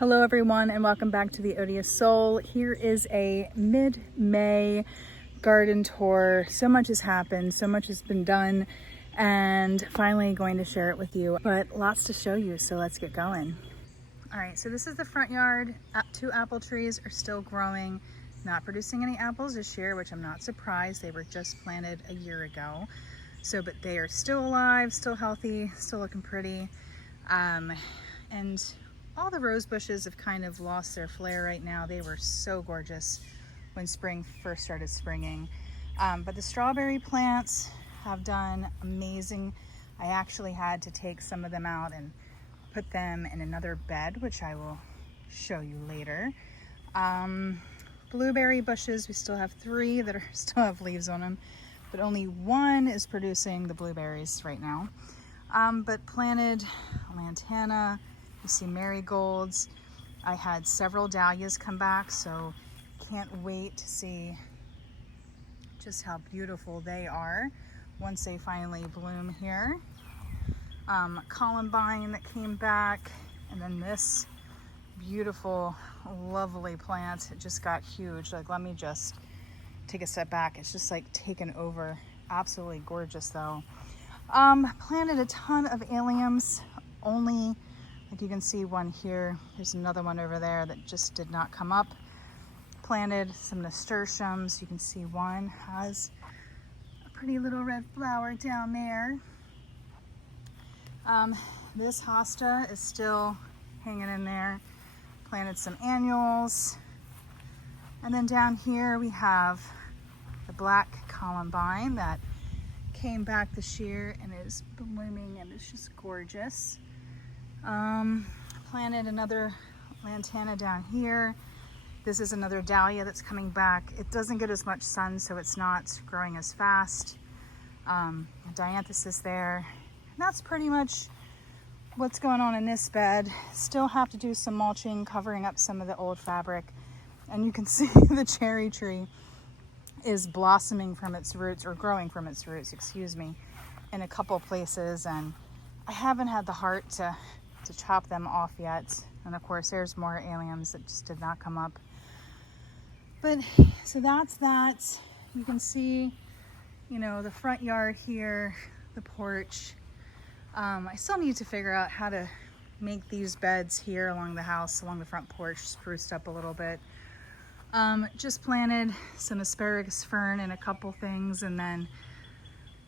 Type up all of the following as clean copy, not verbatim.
Hello everyone and welcome back to the Odious Soul. Here is a mid-May garden tour. So much has happened, so much has been done, and finally going to share it with you, but lots to show you, so let's get going. All right, so this is the front yard. Two apple trees are still growing, not producing any apples this year, which I'm not surprised. They were just planted a year ago. But they are still alive, still healthy, still looking pretty. And all the rose bushes have kind of lost their flair right now. They were so gorgeous when spring first started springing. But the strawberry plants have done amazing. I actually had to take some of them out and put them in another bed, which I will show you later. Blueberry bushes, we still have 3 that still have leaves on them, but only 1 is producing the blueberries right now. But planted lantana, you see marigolds. I had several dahlias come back, so can't wait to see just how beautiful they are once they finally bloom here. Columbine that came back, and then this beautiful, lovely plant. It just got huge. Like, let me just take a step back. It's just like taken over. Absolutely gorgeous though. Planted a ton of alliums, only, like you can see one here. There's another one over there that just did not come up. Planted some nasturtiums. You can see one has a pretty little red flower down there. This hosta is still hanging in there. Planted some annuals. And then down here we have the black columbine that came back this year and is blooming and it's just gorgeous. Planted another lantana down here. This is another dahlia that's coming back. It doesn't get as much sun, so it's not growing as fast. Dianthesis there. And that's pretty much what's going on in this bed. Still have to do some mulching, covering up some of the old fabric. And you can see the cherry tree is blossoming from its roots, or growing from its roots, excuse me, in a couple places. And I haven't had the heart to chop them off yet. And of course, there's more alliums that just did not come up. But so that's that. You can see, you know, the front yard here, the porch. I still need to figure out how to make these beds here along the house, along the front porch, spruced up a little bit. Just planted some asparagus fern and a couple things, and then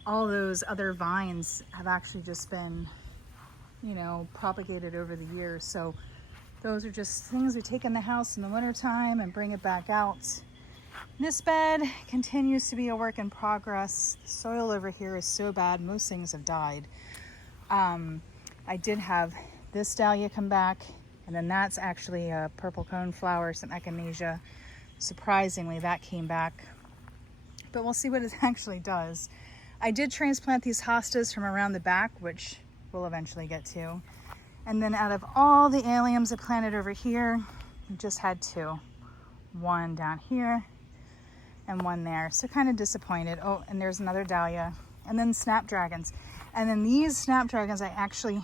all those other vines have actually just been, you know, propagated over the years. So those are just things we take in the house in the wintertime and bring it back out. This bed continues to be a work in progress. The soil over here is so bad, most things have died. I did have this dahlia come back, and then that's actually a purple cone flower, some echinacea. Surprisingly, that came back, but we'll see what it actually does. I did transplant these hostas from around the back, which we'll eventually get to. And then out of all the alliums I planted over here, I just had 2. One down here and one there. So kind of disappointed. Oh, and there's another dahlia. And then snapdragons. And then these snapdragons I actually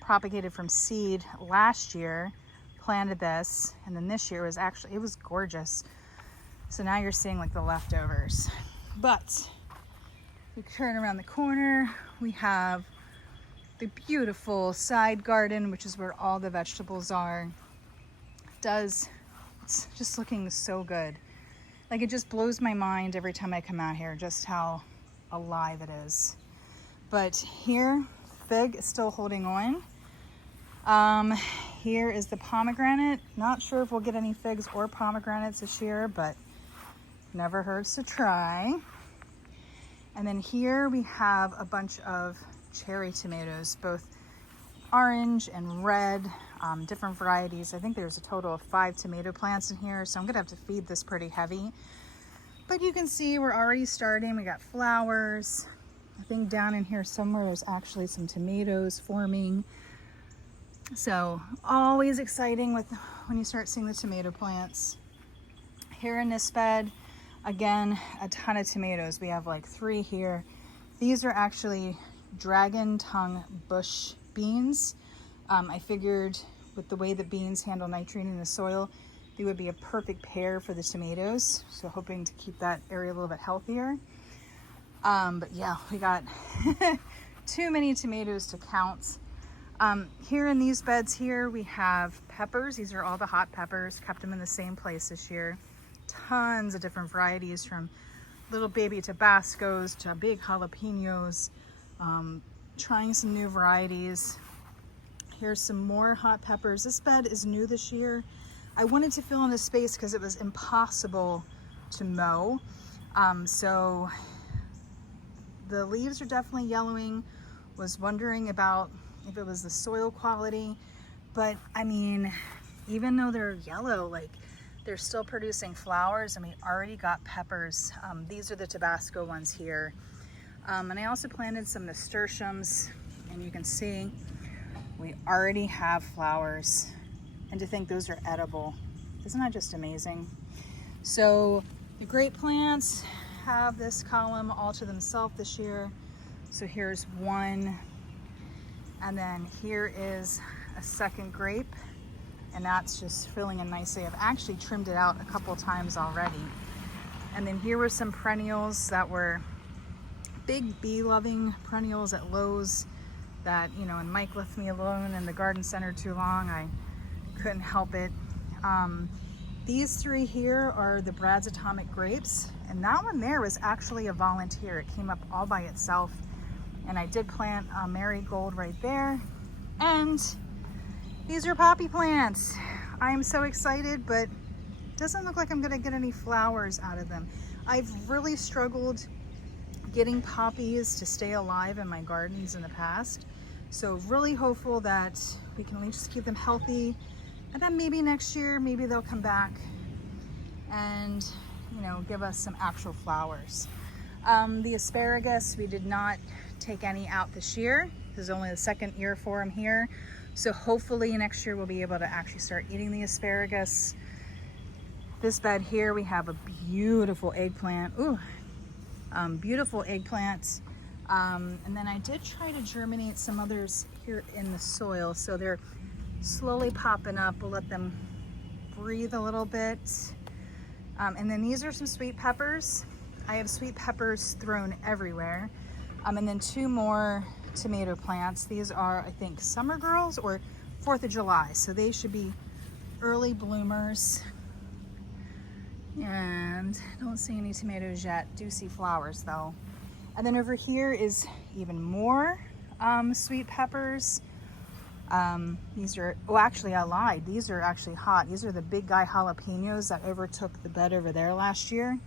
propagated from seed last year. Planted this, and then this year it was gorgeous. So now you're seeing like the leftovers. But we turn around the corner, we have the beautiful side garden, which is where all the vegetables are. It's just looking so good. Like, it just blows my mind every time I come out here just how alive it is. But here, fig is still holding on. Here is the pomegranate. Not sure if we'll get any figs or pomegranates this year, but never hurts to try. And then here we have a bunch of cherry tomatoes, both orange and red, different varieties. I think there's a total of 5 tomato plants in here, so I'm gonna have to feed this pretty heavy. But you can see we're already starting. We got flowers. I think down in here somewhere there's actually some tomatoes forming. So always exciting when you start seeing the tomato plants. Here in this bed, again, a ton of tomatoes. We have like 3 here. These are actually dragon tongue bush beans. I figured with the way that beans handle nitrogen in the soil, they would be a perfect pair for the tomatoes. So hoping to keep that area a little bit healthier. But yeah, we got too many tomatoes to count. Here in these beds here, we have peppers. These are all the hot peppers. Kept them in the same place this year. Tons of different varieties, from little baby Tabascos to big jalapenos. Trying some new varieties. Here's some more hot peppers. This bed is new this year. I wanted to fill in the space because it was impossible to mow. So the leaves are definitely yellowing. Was wondering about if it was the soil quality, but I mean, even though they're yellow, like, they're still producing flowers, and we already got peppers. These are the Tabasco ones here. And I also planted some nasturtiums, and you can see we already have flowers. And to think those are edible, isn't that just amazing? So the grape plants have this column all to themselves this year. So here's one, and then here is a second grape, and that's just filling in nicely. I've actually trimmed it out a couple times already. And then here were some perennials that were big bee-loving perennials at Lowe's that, you know, and Mike left me alone in the garden center too long. I couldn't help it. These three here are the Brad's Atomic Grapes, and that one there was actually a volunteer. It came up all by itself, and I did plant a marigold right there. And these are poppy plants. I am so excited, but it doesn't look like I'm gonna get any flowers out of them. I've really struggled getting poppies to stay alive in my gardens in the past. So really hopeful that we can at least keep them healthy, and then maybe next year, maybe they'll come back and, you know, give us some actual flowers. The asparagus, we did not take any out this year. This is only the second year for them here. So hopefully next year we'll be able to actually start eating the asparagus. This bed here, we have a beautiful eggplant. Ooh, beautiful eggplant. And then I did try to germinate some others here in the soil. So they're slowly popping up. We'll let them breathe a little bit. And then these are some sweet peppers. I have sweet peppers thrown everywhere. And then two more tomato plants. These are, I think, Summer Girls or 4th of July. So they should be early bloomers. And I don't see any tomatoes yet. Do see flowers though. And then over here is even more sweet peppers. These are, oh, actually I lied. These are actually hot. These are the big guy jalapenos that overtook the bed over there last year.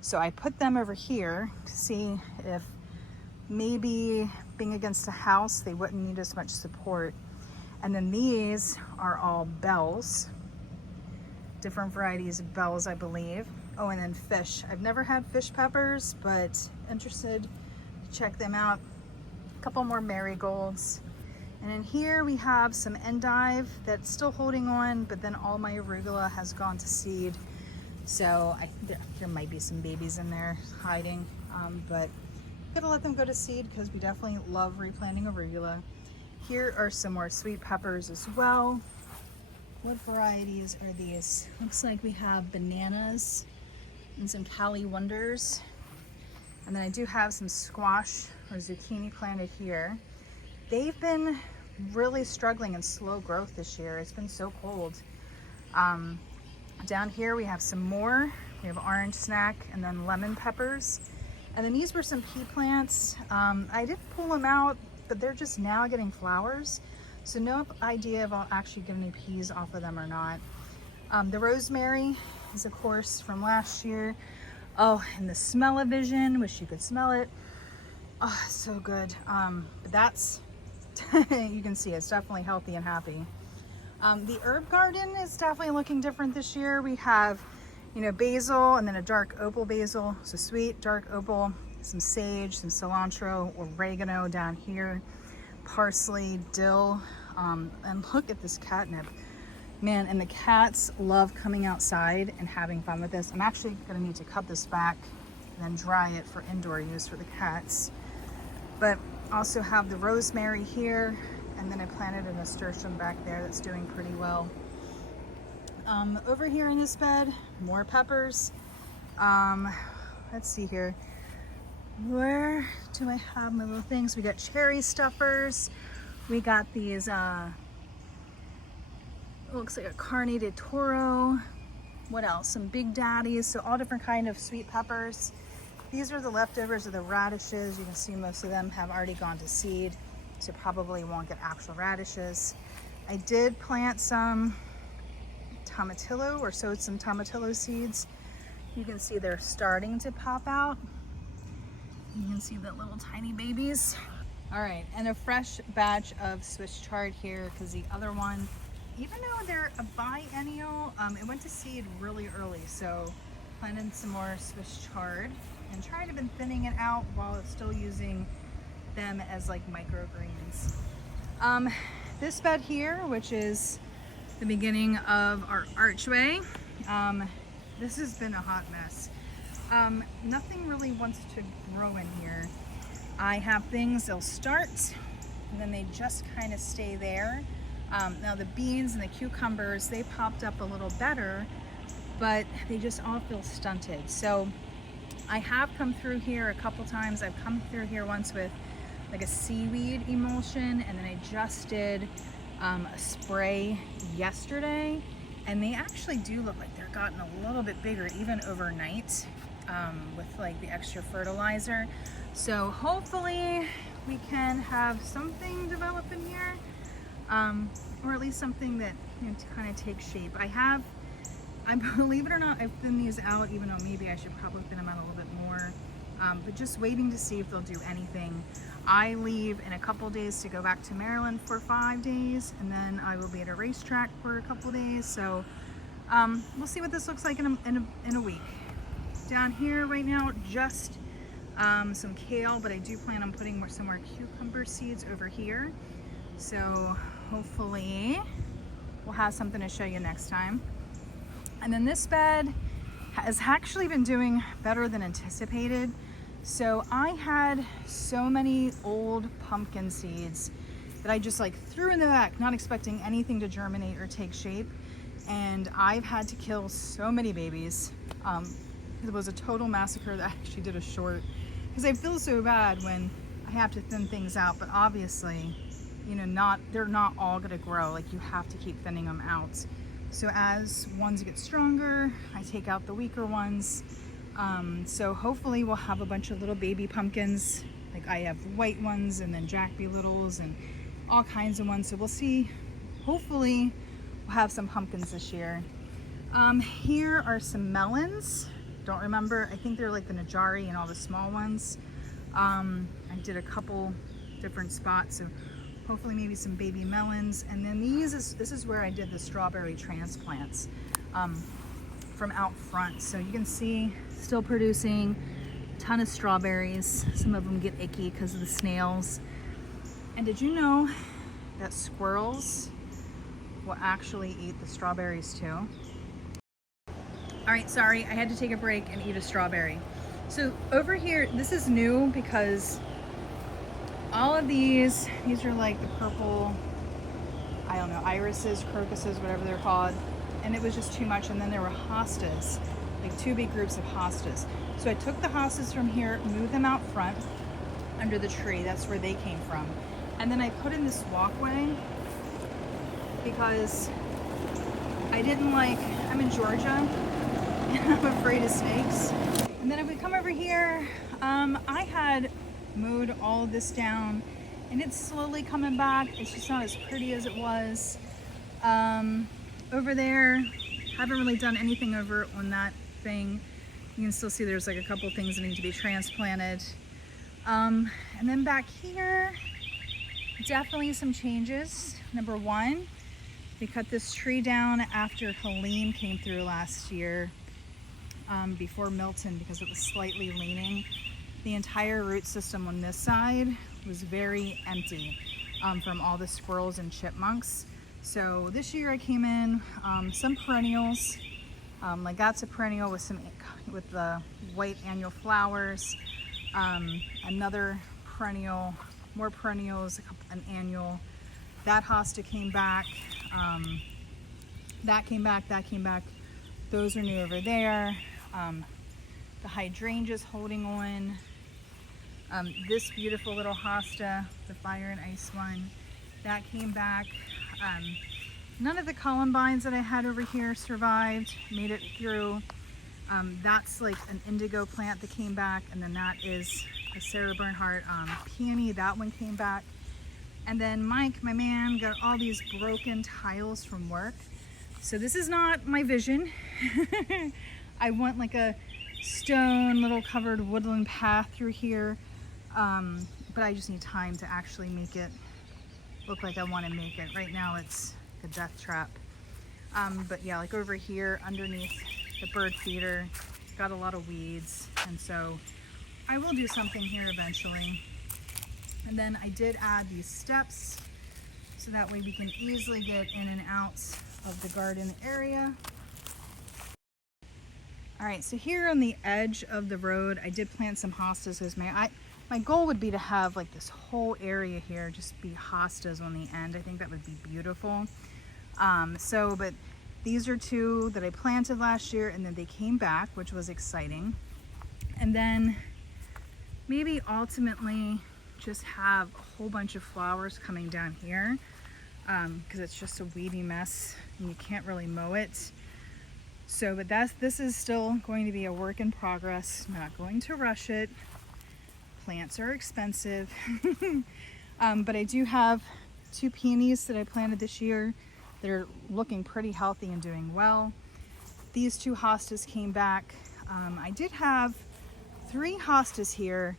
So I put them over here to see if maybe being against a house, they wouldn't need as much support. And then these are all bells. Different varieties of bells, I believe. Oh, and then fish. I've never had fish peppers, but interested to check them out. A couple more marigolds. And in here we have some endive that's still holding on, but then all my arugula has gone to seed. So there might be some babies in there hiding, but I'm gonna let them go to seed because we definitely love replanting arugula. Here are some more sweet peppers as well. What varieties are these? Looks like we have bananas and some Cali Wonders. And then I do have some squash or zucchini planted here. They've been really struggling in slow growth this year. It's been so cold. Down here we have some more. We have orange snack and then lemon peppers. And then these were some pea plants. I did pull them out, but they're just now getting flowers. So no idea if I'll actually get any peas off of them or not. The rosemary is of course from last year. Oh, and the smell-o-vision, wish you could smell it. Oh, so good. But that's, you can see it's definitely healthy and happy. The herb garden is definitely looking different this year. We have, you know, basil and then a dark opal basil. So sweet, dark opal, some sage, some cilantro, oregano down here, parsley, dill, and look at this catnip. Man, and the cats love coming outside and having fun with this. I'm actually gonna need to cut this back and then dry it for indoor use for the cats. But also have the rosemary here, And then I planted a nasturtium back there that's doing pretty well. Over here in this bed, more peppers. Let's see here. Where do I have my little things? We got cherry stuffers. We got these, it looks like a carne de toro. What else? Some big daddies. So all different kind of sweet peppers. These are the leftovers of the radishes. You can see most of them have already gone to seed, so probably won't get actual radishes. I did plant some tomatillo, or sowed some tomatillo seeds. You can see they're starting to pop out. You can see the little tiny babies. All right, and a fresh batch of Swiss chard here, because the other one, even though they're a biennial, it went to seed really early. So planted some more Swiss chard and trying to been thinning it out while it's still using them as like microgreens. This bed here, which is the beginning of our archway, this has been a hot mess. Nothing really wants to grow in here. I have things, they'll start and then they just kind of stay there. Now the beans and the cucumbers, they popped up a little better, but they just all feel stunted. So I have come through here a couple times. I've come through here once with like a seaweed emulsion, and then I just did a spray yesterday, and they actually do look like they're gotten a little bit bigger even overnight with like the extra fertilizer. So hopefully we can have something develop in here, or at least something that, you know, to kind of take shape. I believe it or not, I've thinned these out, even though maybe I should probably thin them out a little bit more, but just waiting to see if they'll do anything. I leave in a couple days to go back to Maryland for 5 days, and then I will be at a racetrack for a couple days. So we'll see what this looks like in a week. Down here right now, just some kale, but I do plan on putting some more cucumber seeds over here. So hopefully we'll have something to show you next time. And then this bed has actually been doing better than anticipated. So I had so many old pumpkin seeds that I just like threw in the back, not expecting anything to germinate or take shape. And I've had to kill so many babies. It was a total massacre. That I actually did a short, because I feel so bad when I have to thin things out, but obviously, you know, they're not all gonna grow. Like, you have to keep thinning them out. So as ones get stronger, I take out the weaker ones. So hopefully we'll have a bunch of little baby pumpkins. Like, I have white ones and then Jack B. Littles and all kinds of ones. So we'll see. Hopefully we'll have some pumpkins this year. Here are some melons. Don't remember. I think they're like the Najari and all the small ones. I did a couple different spots. So hopefully maybe some baby melons. And then this is where I did the strawberry transplants from out front. So you can see still producing a ton of strawberries. Some of them get icky because of the snails. And did you know that squirrels will actually eat the strawberries too? All right, sorry, I had to take a break and eat a strawberry. So over here, this is new because all of these are like the purple, I don't know, irises, crocuses, whatever they're called. And it was just too much. And then there were hostas, like 2 big groups of hostas. So I took the hostas from here, moved them out front under the tree. That's where they came from. And then I put in this walkway because I'm in Georgia and I'm afraid of snakes. And then if we come over here, I had mowed all of this down and it's slowly coming back. It's just not as pretty as it was. Over there, haven't really done anything over on that thing. You can still see there's like a couple things that need to be transplanted. And then back here, definitely some changes. Number one, we cut this tree down after Helene came through last year, before Milton, because it was slightly leaning. The entire root system on this side was very empty from all the squirrels and chipmunks. So this year I came in some perennials, like that's a perennial with the white annual flowers, another perennial, more perennials, an annual, That hosta came back. That came back, that came back. Those are new over there. The hydrangea's holding on. This beautiful little hosta, the fire and ice one, that came back. None of the columbines that I had over here survived, made it through. That's like an indigo plant that came back, and then that is a Sarah Bernhardt peony. That one came back. And then Mike, my man, got all these broken tiles from work. So this is not my vision. I want like a stone little covered woodland path through here. But I just need time to actually make it look like I want to make it. Right now it's a death trap. But yeah, like over here underneath the bird feeder, got a lot of weeds. And so I will do something here eventually. And then I did add these steps so that way we can easily get in and out of the garden area. All right, so here on the edge of the road, I did plant some hostas because my goal would be to have like this whole area here just be hostas on the end. I think that would be beautiful. But these are two that I planted last year, and then they came back, which was exciting. And then maybe ultimately just have a whole bunch of flowers coming down here because it's just a weedy mess and you can't really mow it. So, but this is still going to be a work in progress. I'm not going to rush it. Plants are expensive. But I do have 2 peonies that I planted this year that are looking pretty healthy and doing well. These 2 hostas came back. I did have 3 hostas here.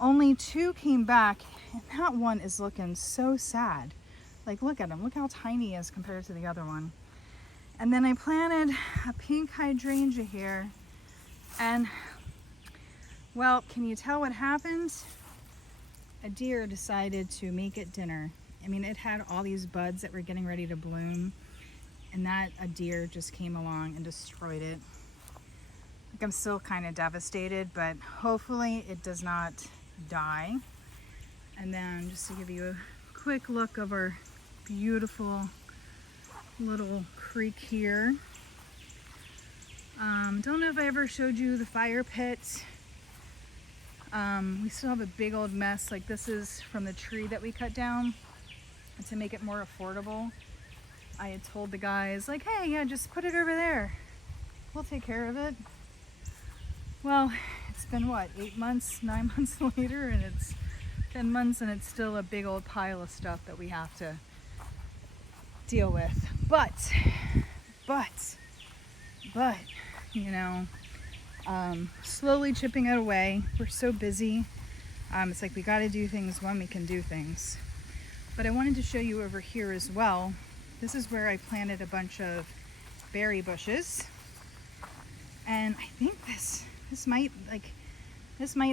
Only 2 came back, and that one is looking so sad. Like, look at him. Look how tiny he is compared to the other one. And then I planted a pink hydrangea here, and well, can you tell what happened? A deer decided to make it dinner. I mean, it had all these buds that were getting ready to bloom, and a deer just came along and destroyed it. Like, I'm still kind of devastated, but hopefully it does not die. And then just to give you a quick look of our beautiful little creek here. Don't know if I ever showed you the fire pit. We still have a big old mess. Like, this is from the tree that we cut down. And to make it more affordable, I had told the guys, like, hey, yeah, just put it over there. We'll take care of it. Well, it's been what, 8 months, 9 months later, and it's 10 months, and it's still a big old pile of stuff that we have to deal with. But, you know, slowly chipping it away. We're so busy. It's like we got to do things when we can do things. But I wanted to show you over here as well. This is where I planted a bunch of berry bushes. And I think this might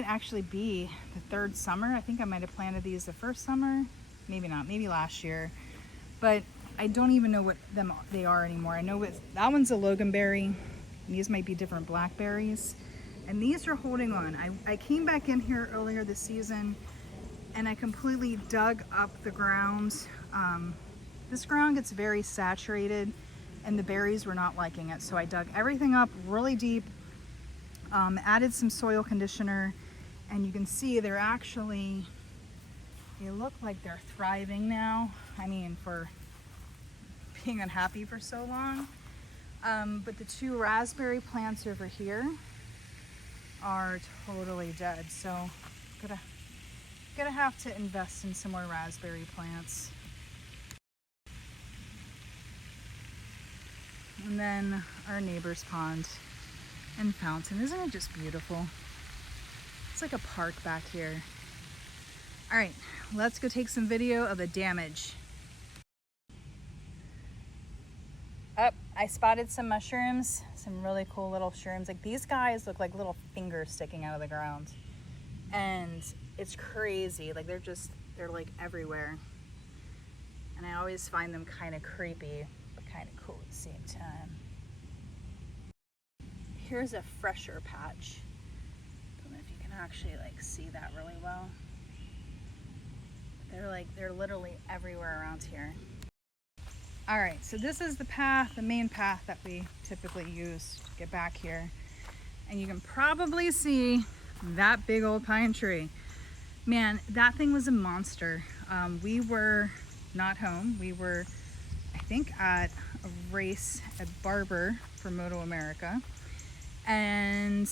actually be the 3rd summer. I think I might have planted these the 1st summer. Maybe not, maybe last year. But I don't even know what they are anymore. I know that one's a loganberry. These might be different blackberries. And these are holding on. I came back in here earlier this season and I completely dug up the ground. This ground gets very saturated and the berries were not liking it. So I dug everything up really deep, added some soil conditioner, and you can see they look like they're thriving now. I mean, for being unhappy for so long. But the 2 raspberry plants over here are totally dead. So gonna have to invest in some more raspberry plants. And then our neighbor's pond and fountain. Isn't it just beautiful? It's like a park back here. All right, let's go take some video of the damage. I spotted some mushrooms, some really cool little shrooms. Like, these guys look like little fingers sticking out of the ground. And it's crazy. Like, they're like everywhere. And I always find them kind of creepy, but kind of cool at the same time. Here's a fresher patch. Don't know if you can actually like see that really well. They're literally everywhere around here. All right, so this is the path, the main path that we typically use to get back here. And you can probably see that big old pine tree. Man, that thing was a monster. We were not home. We were, I think, at a race at Barber for Moto America. And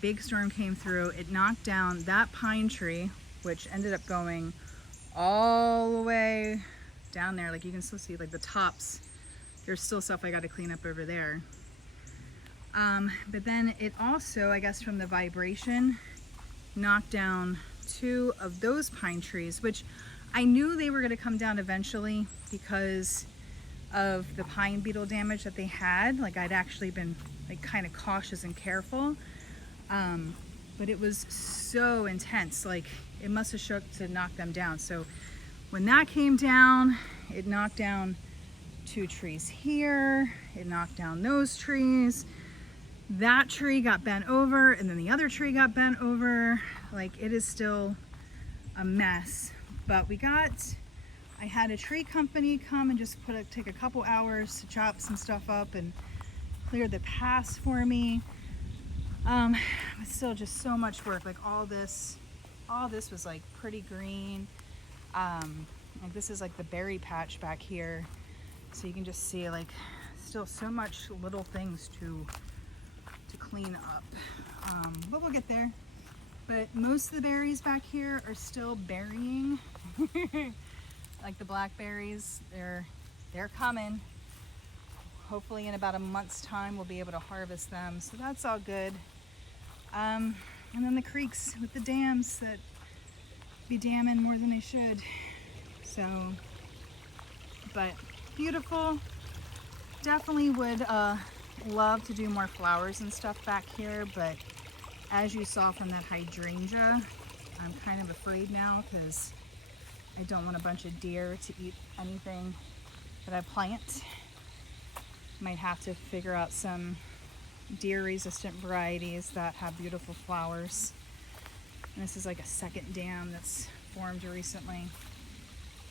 big storm came through. It knocked down that pine tree, which ended up going all the way down there. Like you can still see like the tops. There's still stuff I got to clean up over there. But then it also, I guess from the vibration, knocked down 2 of those pine trees, which I knew they were going to come down eventually because of the pine beetle damage that they had. Like I'd actually been like kind of cautious and careful. But it was so intense. Like it must have shook to knock them down. So when that came down, it knocked down 2 trees here. It knocked down those trees. That tree got bent over, and then the other tree got bent over. Like it is still a mess. But I had a tree company come and just take a couple hours to chop some stuff up and clear the paths for me. But still just so much work. Like all this was like pretty green. Like this is like the berry patch back here. So you can just see like still so much little things to clean up. But we'll get there. But most of the berries back here are still berrying. Like the blackberries, they're coming. Hopefully in about a month's time we'll be able to harvest them. So that's all good. And then the creeks with the dams that be damming more than they should. So, but beautiful. Definitely would love to do more flowers and stuff back here, but as you saw from that hydrangea, I'm kind of afraid now because I don't want a bunch of deer to eat anything that I plant. Might have to figure out some deer resistant varieties that have beautiful flowers. And this is like a second dam that's formed recently,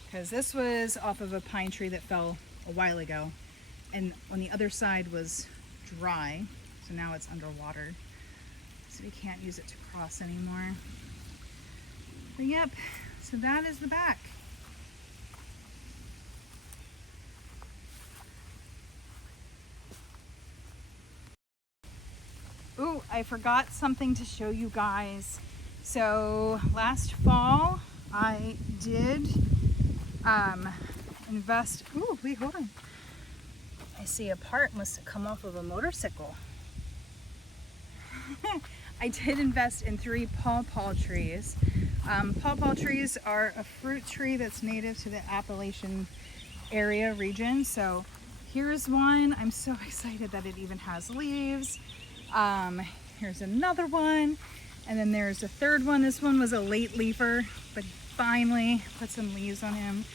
because this was off of a pine tree that fell a while ago, and on the other side was dry, so now it's underwater, so we can't use it to cross anymore. But yep, so that is the back. Ooh, I forgot something to show you guys. So last fall I did invest. Ooh, wait, hold on. I see a part must have come off of a motorcycle. I did invest in 3 pawpaw trees. Pawpaw trees are a fruit tree that's native to the Appalachian area region. So here's one. I'm so excited that it even has leaves. Here's another one. And then there's a third one. This one was a late leafer, but finally put some leaves on him.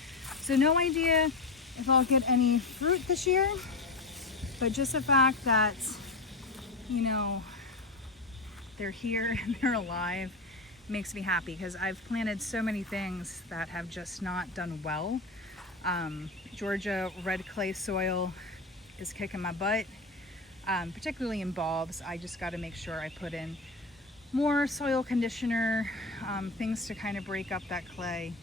So no idea if I'll get any fruit this year, but just the fact that, you know, they're here and they're alive makes me happy, because I've planted so many things that have just not done well. Georgia red clay soil is kicking my butt, particularly in bulbs. I just got to make sure I put in more soil conditioner, things to kind of break up that clay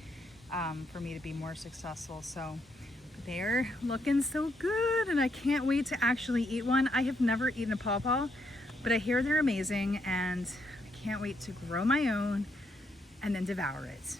for me to be more successful. So they're looking so good, and I can't wait to actually eat one. I have never eaten a pawpaw, but I hear they're amazing, and I can't wait to grow my own and then devour it.